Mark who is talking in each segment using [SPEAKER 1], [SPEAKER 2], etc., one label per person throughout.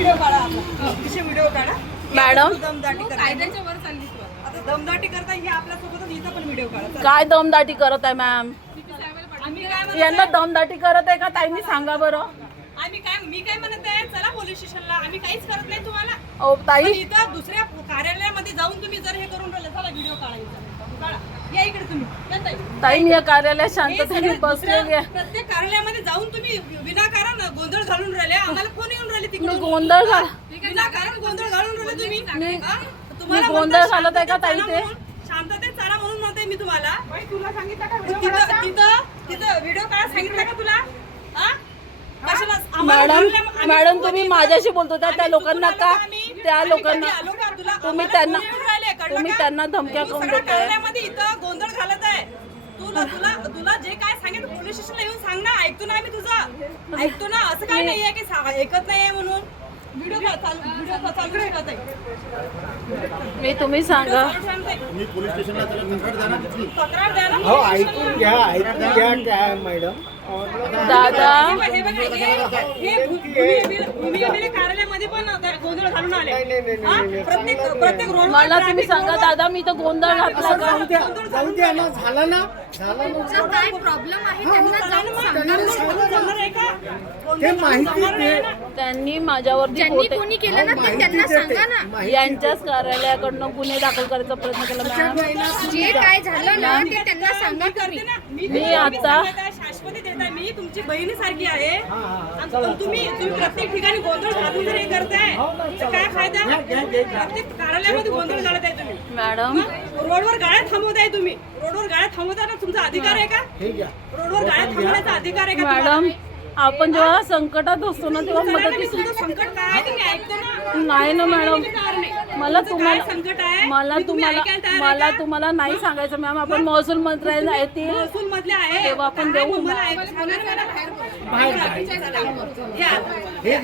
[SPEAKER 1] Video काढा आपला video काढा.
[SPEAKER 2] मॅडम?
[SPEAKER 1] दमदाटी कायद्याच्या वर चालली तू आता. दमदाटी करता ही आपल्यासोबतच हिचा पण व्हिडिओ काढा. चला.
[SPEAKER 2] काय दमदाटी करत आहे मॅम
[SPEAKER 1] आम्ही काय म्हणत
[SPEAKER 2] यांना दमदाटी करत आहे का? ताईंनी सांगा बरं.
[SPEAKER 1] आम्ही काय मी काय म्हणत आहे? चला पोलीस स्टेशनला आम्ही काहीच करत नाही तुम्हाला.
[SPEAKER 2] ओ
[SPEAKER 1] पण
[SPEAKER 2] ताई
[SPEAKER 1] इथं दुसऱ्या कार्यालयामध्ये जाऊन तुम्ही जर हे करून राहिले चला व्हिडिओ काढायचा काढा या इकडे तुम्ही या ताई.
[SPEAKER 2] ताई मी या कार्यालयात शांततेने बसलेली आहे
[SPEAKER 1] प्रत्येक कार्यालयामध्ये जाऊन तुम्ही विनाकारण गोंधळ घालून राहिले आम्हाला फोन येऊन राहिले तिकडे
[SPEAKER 2] गोंधळ घाल
[SPEAKER 1] विनाकारण गोंधळ घालून राहिले तुम्ही
[SPEAKER 2] मी-
[SPEAKER 1] हा?
[SPEAKER 2] गोंधळ घालत आहे का ताई ते?
[SPEAKER 1] शांततेत चाला म्हणून म्हणते मी तुम्हाला
[SPEAKER 3] तुला सांगितलं का
[SPEAKER 1] तिथं तिथं तिथं व्हिडिओ काढा सांगितलं का तुला हा?
[SPEAKER 2] मॅडम मॅडम तुम्ही. माझ्याशी बोलतो त्या
[SPEAKER 1] आम्ही
[SPEAKER 2] लोकांना का? त्या लोकांना
[SPEAKER 1] कधी आलो का तुला?
[SPEAKER 2] तुम्ही त्यांना तुम्ही
[SPEAKER 1] का?
[SPEAKER 2] त्यांना धमक्या कोण देताय?
[SPEAKER 1] कार्यालयामध्ये इथं गोंधळ घालत आहे. तुला तुला तुला जे काय सांगितलं पोलीस स्टेशनला येऊन सांग ना. ऐकतो ना आम्ही तुझं. ऐकतो ना. असं काय नाहीये की ऐकत नाहीये म्हणून.
[SPEAKER 2] मी तुम्ही सांगा.
[SPEAKER 4] मी पोलीस स्टेशनला त्याला तक्रार द्या ना.
[SPEAKER 3] हो ऐकून. घ्या ऐकून घ्या काय मॅडम?
[SPEAKER 2] दादा
[SPEAKER 1] हे बघ, हे भूमी कार्यालयामध्ये पण गोंधळ घालून आले
[SPEAKER 3] नाही, नाही, नाही,
[SPEAKER 1] हा?
[SPEAKER 3] नाही.
[SPEAKER 1] प्रत्येक प्रत्येक रोड
[SPEAKER 2] मला तुम्ही सांगा दादा मी तर गोंधळ घातला का
[SPEAKER 3] जाऊ द्या जाऊ द्या ना झालं ना झालं ना
[SPEAKER 5] काय प्रॉब्लेम आहे त्यांना जाऊन सांगा.
[SPEAKER 3] ते माहिती दे
[SPEAKER 2] माझ्यावरती
[SPEAKER 5] ज्यांनी
[SPEAKER 2] खोटे
[SPEAKER 5] कोणी केलं ना ते त्यांना. सांगा ना
[SPEAKER 2] यांच्याच कार्यालयाकडनं गुन्हे दाखल करायचा प्रयत्न केला
[SPEAKER 5] जे काय झालं ना ते त्यांना सांगा
[SPEAKER 1] मी
[SPEAKER 2] आता-
[SPEAKER 1] शाश्वती देत आहे मी तुमची बहिणीसारखी आहे.
[SPEAKER 3] हा, हा,
[SPEAKER 1] आणि तुम्ही तुम्ही प्रत्येक ठिकाणी गोंधळ घालून जर हे करताय तर काय फायदा? प्रत्येक कार्यालयामध्ये गोंधळ घालत आहे तुम्ही.
[SPEAKER 2] मॅडम.
[SPEAKER 1] रोडवर गाड्या थांबवताय तुम्ही. रोडवर गाड्या थांबवता ना तुमचा अधिकार आहे का?
[SPEAKER 3] हे घ्या.
[SPEAKER 1] रोडवर गाड्या थांबवण्याचा अधिकार आहे का
[SPEAKER 2] मॅडम आपण जेव्हा संकटात असतो ना तेव्हा
[SPEAKER 1] तुम्हाला? चला ना, मी
[SPEAKER 2] मदतीस
[SPEAKER 1] तुमचं संकट काय आहे ते मी ऐकतो ना?
[SPEAKER 2] नाही ना मॅडम. मला तुम्हाला
[SPEAKER 1] आहे?
[SPEAKER 2] मला तुम्हाला मला? तुम्हाला नाही सांगायचं मॅम. आपण महसूल
[SPEAKER 1] मधले आहे?
[SPEAKER 2] तेव्हा आपण देऊ.
[SPEAKER 3] हे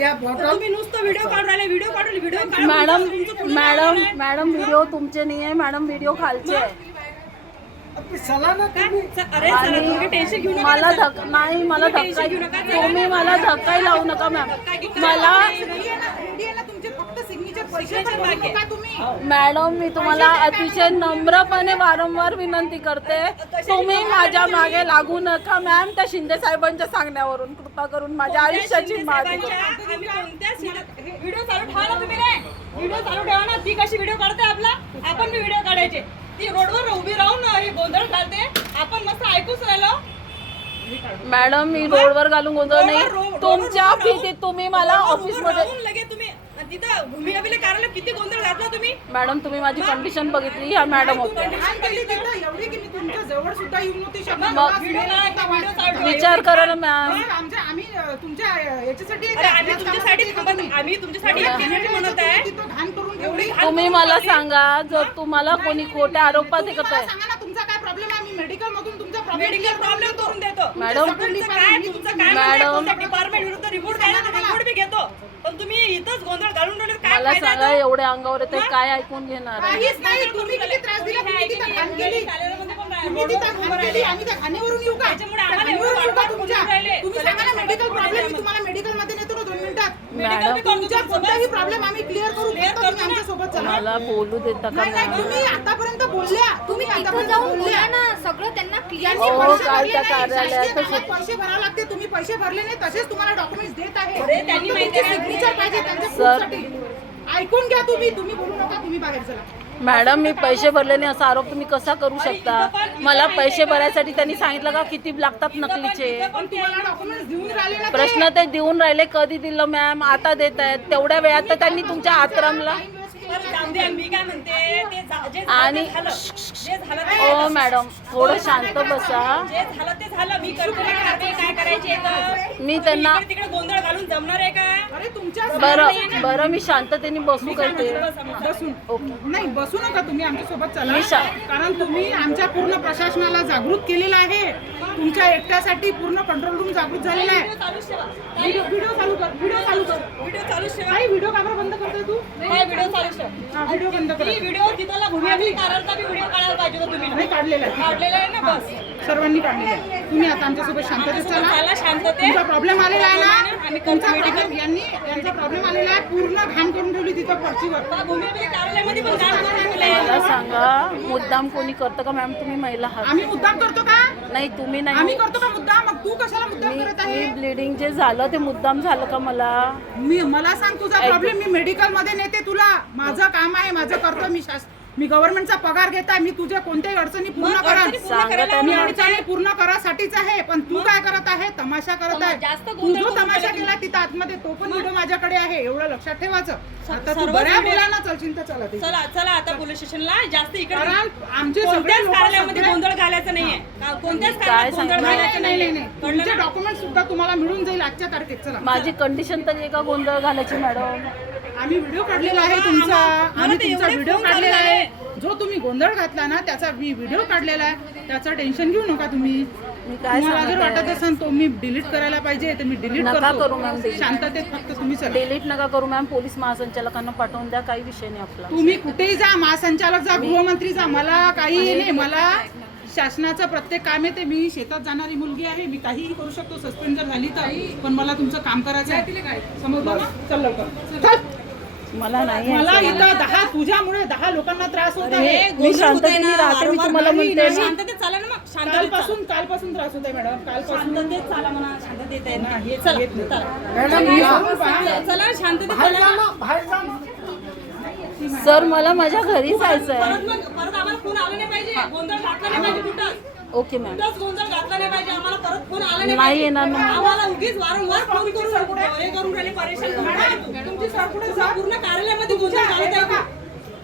[SPEAKER 2] मॅडम मॅडम मॅडम व्हिडिओ तुमचे नाही आहे. मॅडम व्हिडिओ खालचे आहे. मला
[SPEAKER 1] ना, चला.
[SPEAKER 2] धक नाही मला धक्का
[SPEAKER 1] टेन्शन घेऊ नका.
[SPEAKER 2] तुम्ही मला धक्काही लावू नका मॅम. मला
[SPEAKER 3] तुमचे फक्त सिग्नेचर
[SPEAKER 1] पैसे पण बाकी आहे.
[SPEAKER 3] तुम्ही.
[SPEAKER 2] मॅडम मी तुम्हाला अतिशय नम्रपणे वारंवार विनंती करते. तुम्ही माझ्या मागे लागू नका मॅम. त्या शिंदे साहेबांच्या सांगण्यावरून कृपा करून माझ्या आयुष्याची
[SPEAKER 1] शिंदे- व्हिडिओ चालू ठेवा ना तुम्ही व्हिडिओ चालू ठेवा ना. ती कशी व्हिडिओ काढते आपला? आपण व्हिडिओ काढायचे. ती रोडवर उभी राहून हे गोंधळ घालते. आपण मस्त ऐकूच राहिलो.
[SPEAKER 2] मॅडम मी रोडवर घालून गोंधळ नाही. तुमच्या भीतीत तुम्ही मला ऑफिसमध्ये
[SPEAKER 1] राहून लगे तुम्ही आणि तिथं भूमी कार्यालय किती गोंधळ घातला तुम्ही?
[SPEAKER 2] मॅडम तुम्ही माझी कंडिशन बघितली ह्या मॅडम
[SPEAKER 1] तू
[SPEAKER 2] होत्या
[SPEAKER 1] घाण केली तिथं.
[SPEAKER 3] एवढी की मी तुमच्या जवळ सुद्धा येऊन नव्हती शकत.
[SPEAKER 2] मग
[SPEAKER 1] व्हिडिओ काढा, व्हिडिओ चालू ठेवा.
[SPEAKER 2] विचार करा ना मॅम
[SPEAKER 3] आमच्या आम्ही अ, तुमच्या अ, याच्यासाठी
[SPEAKER 1] अरे आम्ही तुमच्यासाठी थांबत आम्ही तुमच्यासाठी एक मिनिट म्हणत आहे.
[SPEAKER 3] तिथं घाण करून
[SPEAKER 1] एवढी घाण
[SPEAKER 2] तुम्ही मला. सांगा जर तुम्हाला कोणी खोट्या आरोपात हे करत आहे
[SPEAKER 3] सांगा ना तुमचा काय प्रॉब्लेम आहे मी मेडिकल मधून तुमचा प्रॉब्लेम
[SPEAKER 1] मेडिकल प्रॉब्लेम करून देतो.
[SPEAKER 2] मॅडम,
[SPEAKER 1] तुमचं काय तुमचं काय
[SPEAKER 2] मॅडम.
[SPEAKER 1] डिपार्टमेंट विरुद्ध रिपोर्ट द्यायला रिपोर्ट बी घेतो. पण तुम्ही इथंच गोंधळ घालून राहिले काय
[SPEAKER 2] मला
[SPEAKER 1] फायदा
[SPEAKER 2] सांगा
[SPEAKER 1] तो?
[SPEAKER 2] एवढे अंगावर येते काय ऐकून घेणार आहे?
[SPEAKER 3] काहीच नाही. तुम्ही किती त्रास दिला तुम्ही तिथं घाण केली? तुम्ही तिथं घाण केली? आम्ही त्या घाणीवरून येऊ का?
[SPEAKER 1] त्याच्यामुळे
[SPEAKER 3] त्या
[SPEAKER 1] आम्हाला
[SPEAKER 3] घाणीवरून येऊ का
[SPEAKER 1] एवढं.
[SPEAKER 3] तुम्ही सांगा ना मेडिकल प्रॉब्लेम तुम्हाला? मेडिकलमध्ये नेतो ना दोन मिनिटात
[SPEAKER 2] मॅडम
[SPEAKER 3] तुमच्या कोणताही प्रॉब्लेम आम्ही क्लिअर करू.
[SPEAKER 1] Clear
[SPEAKER 3] फक्त
[SPEAKER 1] करतो
[SPEAKER 3] तुम्ही आमच्यासोबत चला.
[SPEAKER 2] मला बोलू देता का
[SPEAKER 3] नाही नाही
[SPEAKER 2] मॅम
[SPEAKER 3] तुम्ही आतापर्यंत बोलल्या. तुम्ही
[SPEAKER 5] तिथं
[SPEAKER 3] आतापर्यंत
[SPEAKER 5] जाऊन
[SPEAKER 3] बोलल्या.
[SPEAKER 5] बोला ना. सगळं त्यांना क्लिअर
[SPEAKER 2] हो,
[SPEAKER 3] पैसे
[SPEAKER 2] काल
[SPEAKER 3] भरले
[SPEAKER 2] त्या
[SPEAKER 3] नाही.
[SPEAKER 2] कार्यालयात
[SPEAKER 3] शासकीय कामात पैसे भरावे लागते तुम्ही पैसे भरले नाही तसेच तुम्हाला डॉक्युमेंट देत आहे.
[SPEAKER 1] अरे, त्यांनी
[SPEAKER 3] फक्त
[SPEAKER 1] माहिती
[SPEAKER 3] तुमची. सिग्नेचर पाहिजे त्यांच्या
[SPEAKER 2] सर.
[SPEAKER 3] proof साठी. ऐकून घ्या तुम्ही. तुम्ही बोलू नका तुम्ही बाहेर चला.
[SPEAKER 2] मॅडम मी पैसे भरले नाही असा आरोप तुम्ही कसा करू शकता? मला पैसे भरायसाठी त्यांनी सांगितलं का किती लागतात नकलीचे? प्रश्न ते देऊन राहिले कधी दिलं मॅम? आता देत आहेत तेवढ्या वेळात तर त्यांनी तुमच्या आश्रमला
[SPEAKER 1] बरं, जाऊ द्या. मी काय म्हणते ते झा- जे झालं
[SPEAKER 2] आणि-
[SPEAKER 1] झालं.
[SPEAKER 2] मॅडम थोडं शांत बसा.
[SPEAKER 1] जे झालं ते झालं मी करतो ना कारवाई काय करायची आहे तर
[SPEAKER 2] मी त्यांना
[SPEAKER 1] इकडे तिकडे गोंधळ घालून जमणार आहे का?
[SPEAKER 3] अरे तुमच्या
[SPEAKER 2] बरं बरं मी शांततेने बसू काय ते
[SPEAKER 3] बसून. नाही बसू नका तुम्ही आमच्यासोबत चला कारण तुम्ही आमच्या पूर्ण प्रशासनाला जागृत केलेलं आहे. तुमच्या एकट्यासाठी पूर्ण कंट्रोल रूम जागृत झालेला आहे. व्हिडिओ चालू कर व्हिडिओ चालू कर.
[SPEAKER 1] व्हिडिओ
[SPEAKER 3] काही व्हिडिओ कॅमेरा बंद करतोय तू?
[SPEAKER 1] नाही व्हिडिओ
[SPEAKER 3] हा व्हिडिओ बंद कर.
[SPEAKER 1] ती व्हिडिओ तिथला अभिलेख कार्यालयाचा बी व्हिडिओ काढायला पाहिजे होता तुम्ही?
[SPEAKER 3] नाही काढलेला आहे.
[SPEAKER 1] काढलेला आहे ना बस.
[SPEAKER 3] सर्वांनी काढलेला आहे तुम्ही आता आमच्यासोबत शांततेत चला. तुमचा प्रॉब्लेम आलेला आहे
[SPEAKER 1] आणि
[SPEAKER 3] ना तुमचा प्रॉब्लेम यांनी यांचा प्रॉब्लेम आलेला आहे. पूर्ण
[SPEAKER 1] गाण करून ठेवलंय.
[SPEAKER 2] मला सांगा मुद्दाम कोणी करतं का मॅम? तुम्ही महिला आहात.
[SPEAKER 3] आम्ही मुद्दाम करतो का?
[SPEAKER 2] नाही तुम्ही
[SPEAKER 3] आम्ही
[SPEAKER 2] नाही
[SPEAKER 3] करतो का मुद्दाम? मग तू कशाला मुद्दाम करत
[SPEAKER 2] मी
[SPEAKER 3] आहे
[SPEAKER 2] ब्लिडिंग जे झालं ते मुद्दाम झालं का मला?
[SPEAKER 3] मी मला सांग तुझा प्रॉब्लेम मी मेडिकलमध्ये नेते तुला. माझं काम आहे माझं करतो मी शास मी गव्हर्नमेंटचा पगार घेत आहे मी तुझ्या कोणत्याही अडचणी पूर्ण
[SPEAKER 1] मग
[SPEAKER 3] करा.
[SPEAKER 1] अडचणी पूर्ण
[SPEAKER 2] सांगत
[SPEAKER 1] करायला
[SPEAKER 2] आहे
[SPEAKER 3] मी. अडचणी पूर्ण करासाठीच आहे पण तू काय करत आहे? तमाशा करत आहे.
[SPEAKER 1] जास्त
[SPEAKER 3] तू
[SPEAKER 1] गोंधळ
[SPEAKER 3] जो
[SPEAKER 1] करून
[SPEAKER 3] तमाशा
[SPEAKER 1] राहिला
[SPEAKER 3] केला तिथं आतमध्ये तो पण व्हिडिओ माझ्याकडे आहे एवढं लक्षात ठेवायचं. आता तू बऱ्या
[SPEAKER 1] video-
[SPEAKER 3] मुलांना चलशील तर चला ते.
[SPEAKER 1] चला चला आता पोलीस स्टेशनला जास्त इकडे
[SPEAKER 3] कारण आमचे सगळे
[SPEAKER 1] कोणत्याच
[SPEAKER 3] लोक
[SPEAKER 1] कार्यालयामध्ये
[SPEAKER 3] सगळे-
[SPEAKER 1] गोंधळ घालायचा नाहीये. का- कोणत्याच कार्यालयात गोंधळ?
[SPEAKER 3] नाही
[SPEAKER 1] घालायचा
[SPEAKER 3] नाही नाही
[SPEAKER 1] नाहीये.
[SPEAKER 3] नाही.
[SPEAKER 1] कळलं
[SPEAKER 3] तुमचे
[SPEAKER 1] ना?
[SPEAKER 3] डॉक्युमेंट सुद्धा तुम्हाला मिळून जाईल आजच्या तारखेत. चला.
[SPEAKER 2] माझी कंडिशन तरी एका गोंधळ घालायची मॅडम
[SPEAKER 3] आम्ही व्हिडिओ काढलेला आहे तुमचा.
[SPEAKER 1] आम्हा-
[SPEAKER 3] तुमचा व्हिडिओ काढलेला आहे गोंधळ घातला ना त्याचा मी व्हिडिओ काढलेला आहे. त्याचं टेन्शन घेऊ नका तुम्ही.
[SPEAKER 2] मी काय
[SPEAKER 3] तुम्हाला जर वाटत
[SPEAKER 2] आहे?
[SPEAKER 3] असेल तो मी डिलीट करायला पाहिजे तर मी डिलीट
[SPEAKER 2] नका
[SPEAKER 3] करतो.
[SPEAKER 2] करू मॅम delete.
[SPEAKER 3] शांततेत फक्त तुम्ही चला.
[SPEAKER 2] डिलीट नका करू मॅम पोलीस महासंचालकांना पाठवून द्या काही विषय नाही आपला.
[SPEAKER 3] तुम्ही कुठेही जा महासंचालक जा गृहमंत्री जा मला काही नाही मला शासनाचं प्रत्येक काम येते मी शेतात जाणारी मुलगी आहे मी काहीही करू शकतो सस्पेंड जर झाली तर. पण मला तुमचं काम करायचं आहे. समजलं ना? चल लवकर. चल.
[SPEAKER 2] मला नाही
[SPEAKER 3] मला. इथं दहा तुझ्यामुळे दहा लोकांना त्रास होत
[SPEAKER 1] हे
[SPEAKER 3] आहे
[SPEAKER 2] मी शांततेने राहते मी तुम्हाला म्हणते
[SPEAKER 3] नाही.
[SPEAKER 2] ना.
[SPEAKER 1] शांततेत चाला ना मग शांततेत चाला.
[SPEAKER 3] कालपासून कालपासून त्रास होत आहे मॅडम कालपासून
[SPEAKER 1] शांततेत चाला म्हणा शांततेत आहे ना. चला. चला.
[SPEAKER 3] मी सांगू का?
[SPEAKER 1] चला शांततेत चला ना.
[SPEAKER 2] सर मला माझ्या घरी जायचंय
[SPEAKER 1] परत मग परत आम्हाला फोन आला नाही पाहिजे गोंधळ घातला नाही पाहिजे कुठंच
[SPEAKER 2] ओके मॅम
[SPEAKER 1] कुठंच गोंधळ घातला नाही पाहिजे आम्हाला परत फोन आला नाही
[SPEAKER 2] नाही
[SPEAKER 1] पाहिजे
[SPEAKER 2] येणार ना.
[SPEAKER 1] आम्हाला उगीच वारंवार फोन करून हे करून राहिले परेशान करून राहिले तू. तुमची सरपुढे जा. पूर्ण कार्यालयामध्ये गोंधळ घालत आहे का?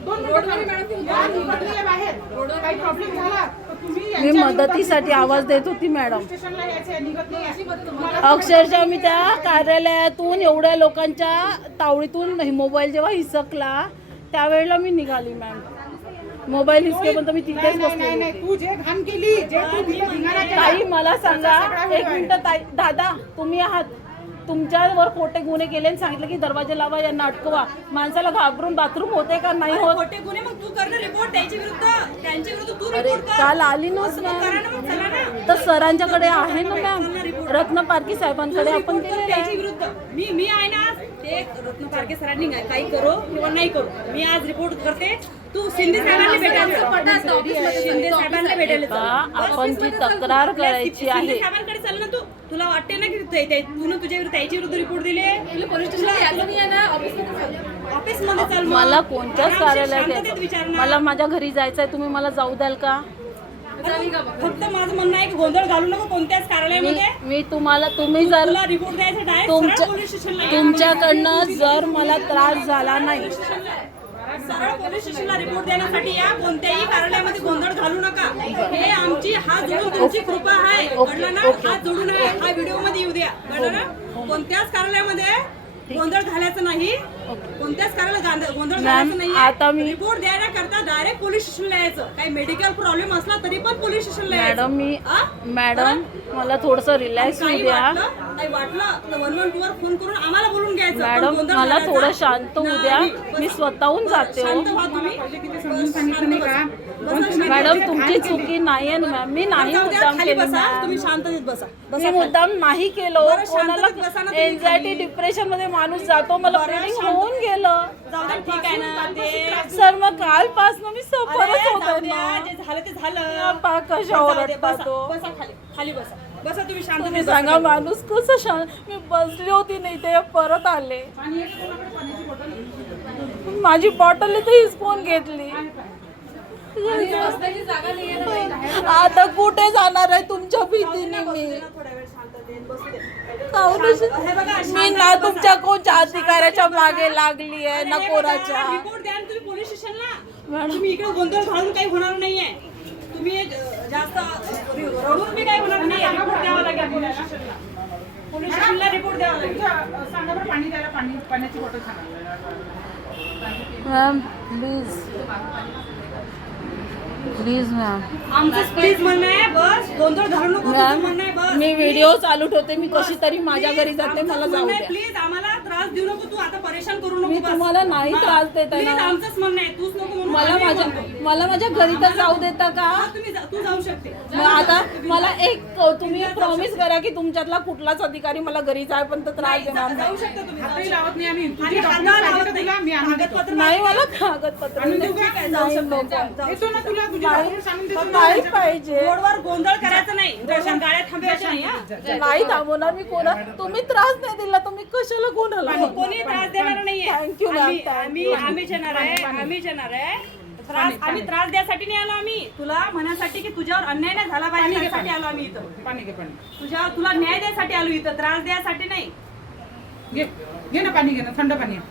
[SPEAKER 3] दोन मिनिटं थांबा. या, निघतलीये बाहेर काही प्रॉब्लेम झाला तर तुम्ही
[SPEAKER 2] मी
[SPEAKER 3] यांच्या
[SPEAKER 2] मदतीसाठी आवाज देत होती मॅडम
[SPEAKER 3] स्टेशनला यायचंय निघत नाही तुम्हाला
[SPEAKER 2] अक्षरशः मी त्या कार्यालयातून एवढ्या लोकांच्या तावडीतून मोबाईल जेव्हा हिसकला त्यावेळेला मी निघाली मॅम मोबाईल हिसकेपर्यंत मी तिथेच
[SPEAKER 3] नाही नाही
[SPEAKER 2] बसलेली
[SPEAKER 3] नाही
[SPEAKER 2] होती.
[SPEAKER 3] तू जे घाण केली जे तू तिथं धिंगाणा केला
[SPEAKER 2] ताई मला सांगा एक. मिनिट ताई. दादा तुम्ही आहात. तुमच्यावर खोटे गुन्हे केले आणि सांगितलं की दरवाजे लावा यांना अटकवा. माणसाला घाबरून बाथरूम होते का? नाही होत.
[SPEAKER 1] खोटे गुन्हे? मग तू रिपोर्ट त्यांच्या विरुद्ध. त्यांच्या विरुद्ध तू
[SPEAKER 2] अरे
[SPEAKER 1] रिपोर्ट कर.
[SPEAKER 2] काल आली
[SPEAKER 1] करा ना मग चला ना.
[SPEAKER 2] तर सरांच्याकडे आहे ना मॅम रत्न पारखी साहेबांकडे आपण
[SPEAKER 1] त्यांच्या विरुद्ध. मी मी रत्न पारखे सरांनी काय- काही करो किंवा नाही करू. मी आज रिपोर्ट करते. तू शिंदे साहेबांना भेटायला शिंदे साहेबांना भेटायला.
[SPEAKER 2] आपण जी तक्रार करायची आहे.
[SPEAKER 1] साहेबांकडे चल ना तू. तुला वाटते ना की ते- तुझ्या विरुद्ध त्याच्या विरुद्ध रिपोर्ट दिले? ऑफिसमध्ये चल. मग.
[SPEAKER 2] मला कोणत्याच कार्यालयात. मला माझ्या घरी जायचंय तुम्ही मला जाऊ द्याल का?
[SPEAKER 1] फक्त माझं म्हणणं आहे की गोंधळ घालू नको कोणत्याच कार्यालयामध्ये
[SPEAKER 2] मी तुम्हाला तुम्ही जर
[SPEAKER 1] तुला रिपोर्ट द्यायचा डायरेक्ट
[SPEAKER 2] तुमच्या
[SPEAKER 1] पोलीस स्टेशनला ये.
[SPEAKER 2] तुमच्याकडनं जर मला त्रास झाला नाही.
[SPEAKER 1] सरळ पोलीस स्टेशनला रिपोर्ट देण्यासाठी या. कोणत्याही कार्यालयामध्ये गोंधळ घालू नका. हे आमची हात जोडून तुमची कृपा आहे. कळलं ना. हात जोडून आहे हा व्हिडिओमध्ये येऊ द्या. कळलं ना? कोणत्याच कार्यालयामध्ये गोंधळ घालायचं नाही. कोणत्याच गांध- गोंधळ घालायचं नाही.
[SPEAKER 2] आता मी-
[SPEAKER 1] रिपोर्ट द्यायला करता डायरेक्ट पोलीस स्टेशनला यायचं. काही मेडिकल प्रॉब्लेम असला तरी पण पोलीस स्टेशनला
[SPEAKER 2] मॅडम मी? मॅडम मला थोडस रिलॅक्स होऊ
[SPEAKER 1] काही
[SPEAKER 2] द्या.
[SPEAKER 1] वाटलं? काही वाटलं? तर वन वन टू वर फोन करून आम्हाला बोलून घ्यायचं.
[SPEAKER 2] मॅडम
[SPEAKER 1] गोंधळ
[SPEAKER 2] मला
[SPEAKER 1] घालायचा?
[SPEAKER 2] थोडं शांत होऊ द्या.
[SPEAKER 1] नाही.
[SPEAKER 2] मी स्वतःहून जाते हो.
[SPEAKER 1] शांत व्हा तुम्ही.
[SPEAKER 3] समजून सांगितलं नाही का?
[SPEAKER 2] मॅडम तुमची चुकी नाही आहे ना मॅम. मी नाही मुद्दाम
[SPEAKER 1] खाली
[SPEAKER 2] केलं
[SPEAKER 1] बसा
[SPEAKER 2] मॅम.
[SPEAKER 1] तुम्ही शांततेत बसा.
[SPEAKER 2] मी
[SPEAKER 1] बसा
[SPEAKER 2] मुद्दाम नाही केलं.
[SPEAKER 1] बरं,
[SPEAKER 2] कोणाला
[SPEAKER 1] शांततेत बसा ना तुम्ही
[SPEAKER 2] एन्झायटी. डिप्रेशनमध्ये माणूस जातो मला
[SPEAKER 1] बरं,
[SPEAKER 2] ब्लिडिंग
[SPEAKER 1] शांत-
[SPEAKER 2] होऊन गेलं.
[SPEAKER 1] जाऊ द्या ठीक आहे ना ते
[SPEAKER 2] सर मग कालपासून मी
[SPEAKER 1] अरे,
[SPEAKER 2] होत
[SPEAKER 1] जाऊ द्या,
[SPEAKER 2] ना
[SPEAKER 1] जे झालं ते झालं.
[SPEAKER 2] पहा कशावर
[SPEAKER 1] जाऊ दे, बसा,
[SPEAKER 2] तो.
[SPEAKER 1] बसा खाली खाली बसा. बसा तुम्ही शांत
[SPEAKER 2] तुम्ही सांगा माणूस कसं शांत मी बसली होती नाही ते परत आले. माझी बॉटल तर हिसकून घेतली. आता कुठे जाणार आहे तुमच्या भीतीने मी? मी ना तुमच्या कोणत्या अधिकाऱ्याच्या मागे लागली आहे ना कोणाच्या?
[SPEAKER 1] रिपोर्ट द्या आणि तुम्ही पोलीस स्टेशनला
[SPEAKER 2] मॅडम.
[SPEAKER 1] तुम्ही इकडे गोंधळ घालून काही होणार नाहीये. तुम्ही अ, जास्त रडून बी काही होणार नाही रिपोर्ट द्यावा लागेल पोलीस स्टेशनला पोलीस स्टेशनला रिपोर्ट द्यावा लागेल.
[SPEAKER 3] तुमच्या- सांगा बरं पाणी द्यायला पाणी पाण्याची बॉटल सांगा.
[SPEAKER 2] मॅम प्लीज प्लीज मॅम मी व्हिडिओ चालू ठेवते मी कशी तरी माझ्या घरी जाते मला जाऊ द्या.
[SPEAKER 1] प्लीज आम्हाला त्रास देऊ नको तू आता परेशान करू नको
[SPEAKER 2] मी
[SPEAKER 1] बस.
[SPEAKER 2] तुम्हाला नाही
[SPEAKER 1] हा.
[SPEAKER 2] त्रास देत आहे
[SPEAKER 1] Please,
[SPEAKER 2] ना.
[SPEAKER 1] आमचंच म्हणणं आहे तूच नको म्हणून
[SPEAKER 2] मला
[SPEAKER 1] आम्ही
[SPEAKER 2] माझ्या
[SPEAKER 1] म्हणतो.
[SPEAKER 2] मला माझ्या घरी तर जाऊ देता का
[SPEAKER 1] हा, तुम्ही जा- तू जाऊ शकते
[SPEAKER 2] मग आता मला एक तुम्ही प्रॉमिस करा की तुमच्यातला कुठलाच अधिकारी मला घरी जायपर्यंत त्रास देणार
[SPEAKER 1] जाऊ
[SPEAKER 2] नाही
[SPEAKER 1] शकता तुम्ही जाऊ
[SPEAKER 3] हातही
[SPEAKER 1] शकता.
[SPEAKER 3] लावत नाही आम्ही तुझी
[SPEAKER 1] आणि
[SPEAKER 3] documents
[SPEAKER 1] हाताला
[SPEAKER 3] पाहिजे का. तुला मी आणून देतो
[SPEAKER 1] कागदपत्र
[SPEAKER 2] नाही मला कागदपत्र
[SPEAKER 3] आणून देऊ का?
[SPEAKER 2] नाही नको.
[SPEAKER 3] देतो ना तुला तुझे
[SPEAKER 2] नाही
[SPEAKER 3] डॉक्युमेंट्स आणून देतो ना.
[SPEAKER 2] नाही पाहिजे
[SPEAKER 1] रोडवर गोंधळ करायचं नाही रोडवर गाड्या थांबवायच्या नाही हा.
[SPEAKER 2] नाही थांबवणार मी कोणा तुम्ही त्रास नाही दिला तुम्ही कशाला कोणाला
[SPEAKER 1] कोणी त्रास देणार नाहीये.
[SPEAKER 2] Ma'am.
[SPEAKER 1] आम्ही आम्हीच येणार आहे आम्हीच येणार आहे. त्रास आम्ही त्रास द्यासाठी नाही आलो आम्ही. तुला म्हणण्यासाठी की तुझ्यावर अन्याय नाही झाला पाहिजे त्यासाठी आलो आम्ही इथं.
[SPEAKER 3] पाणी घे पाणी.
[SPEAKER 1] तुझ्या तुला न्याय द्यायसाठी आलो इथं. त्रास द्यायसाठी नाही.
[SPEAKER 3] घे. घे ना पाणी घे ना. थंड पाणी. आहे.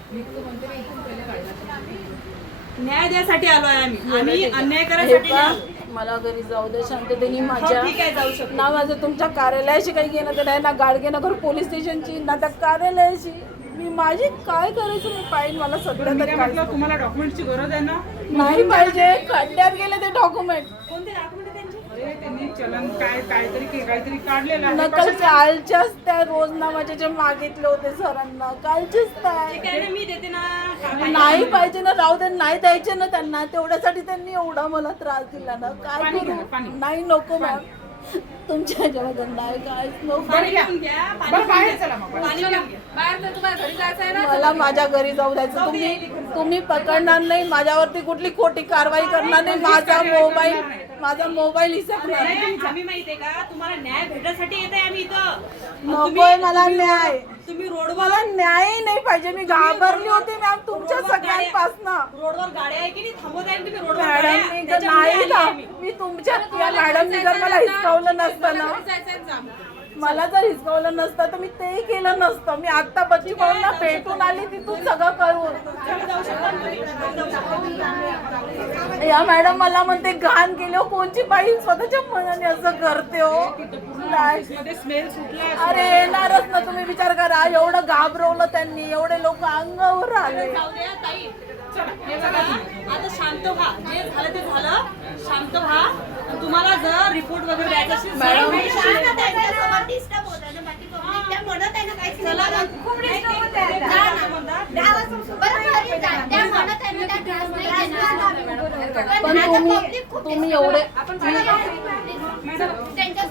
[SPEAKER 1] न्याय द्यायसाठी आलो आहे आम्ही आम्ही अन्याय
[SPEAKER 2] हे
[SPEAKER 1] करायसाठी
[SPEAKER 2] पहा,
[SPEAKER 1] नाही आलो.
[SPEAKER 2] मला घरी जाऊ दे शांततेने माझ्या
[SPEAKER 1] हो, ठीक आहे जाऊ शकतो.
[SPEAKER 2] ना माझं तुमच्या कार्यालयाशी काही घेणं ते नाही ना गाडगेनगर पोलीस स्टेशनची ना त्या कार्यालयाशी. माझी काय करायचं मी पाहिजे मला
[SPEAKER 3] मी
[SPEAKER 2] तरी
[SPEAKER 3] काय तुम्हाला डॉक्युमेंटची गरज आहे ना?
[SPEAKER 2] नाही पाहिजे खड्ड्यात गेले ते डॉक्युमेंट.
[SPEAKER 1] कोणते डॉक्युमेंट त्यांचे?
[SPEAKER 3] अरे त्यांनी चलन काय काहीतरी काहीतरी काढलेलं आहे.
[SPEAKER 2] नकल कालच्याच त्या रोजनामाचे जे मागितले होते सरांना कालचेच
[SPEAKER 1] आहे. ना मी देते ना?
[SPEAKER 2] नाही पाहिजे. ना राहू दे नाही द्यायचे ना त्यांना. तेवढ्यासाठी त्यांनी एवढा मला त्रास दिला ना. काय
[SPEAKER 3] पाणी
[SPEAKER 2] करू?
[SPEAKER 3] पाणी.
[SPEAKER 2] नाही नको मॅम. तुमच्या ह्याच्यामध्ये नाही काय नको.
[SPEAKER 3] घ्या. बरं बाहेर. चला मग.
[SPEAKER 2] मला माझ्या घरी जाऊ द्यायचं. तुम्ही तुम्ही पकडणार नाही माझ्यावरती कुठली खोटी कारवाई करणार नाही माझा मोबाईल माझा मोबाईल हिसकणार नाही.
[SPEAKER 1] अरे, आम्ही माहितीये का? तुम्हाला न्याय भेटण्यासाठी येत आहे आम्ही इथं.
[SPEAKER 2] नकोय मला न्याय.
[SPEAKER 1] तुम्ही रोडवर
[SPEAKER 2] मला न्यायही नाही पाहिजे. मी घाबरली होती मॅम तुमच्या सगळ्यांपासनं.
[SPEAKER 1] रोडवर गाड्या आहे की नाही? थांबवत आहे ना तुम्ही रोडवर
[SPEAKER 2] मॅडम? मी जर
[SPEAKER 1] त्याच्यामुळे
[SPEAKER 2] नाही
[SPEAKER 1] आली.
[SPEAKER 2] मी. तुमच्या या मॅडमनी जर मला हिसकावलं नसतं ना. मला जर हिसकावलं नसतं तर मी तेही केलं नसतं. मी आता बच्ची भाऊंना भेटून आली तिथून सगळं करून. या मॅडम मला म्हणते घाण केली हो कोणची बाई स्वतःच्या मनाने असं करते हो? अरे येणारच ना तुम्ही विचार करा. एवढं घाबरवलं त्यांनी एवढे लोक अंगावर आले.
[SPEAKER 1] हे आता शांत व्हा. जे झालं ते झालं. शांत व्हा. तुम्हाला जर रिपोर्ट वगैरे द्यायचा असेल
[SPEAKER 2] मॅडम. पण तुम्ही तुम्ही एवढे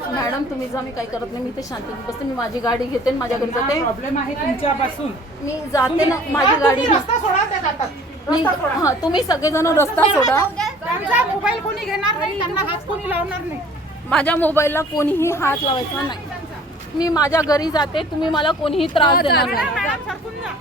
[SPEAKER 2] मॅडम तुम्ही जा मी काही करत नाही मी ते शांती बसते मी माझी गाडी घेते आणि माझ्या घरी जाते
[SPEAKER 3] प्रॉब्लेम आहे तुमच्यापासून
[SPEAKER 2] मी जाते ना माझी गाडी
[SPEAKER 3] तुम्ही रस्ता सोडा त्या जातात
[SPEAKER 2] मी
[SPEAKER 3] रस्ता सोडा
[SPEAKER 2] हा तुम्ही सगळेजण रस्ता सोडा
[SPEAKER 3] त्यांचा मोबाईल कोणी घेणार नाही त्यांना हात कोणी लावणार नाही.
[SPEAKER 2] माझ्या मोबाईलला कोणीही हात लावायचा नाही. मी माझ्या घरी जाते तुम्ही मला कोणीही त्रास देणार नाही.
[SPEAKER 3] मॅडम सरकून जा.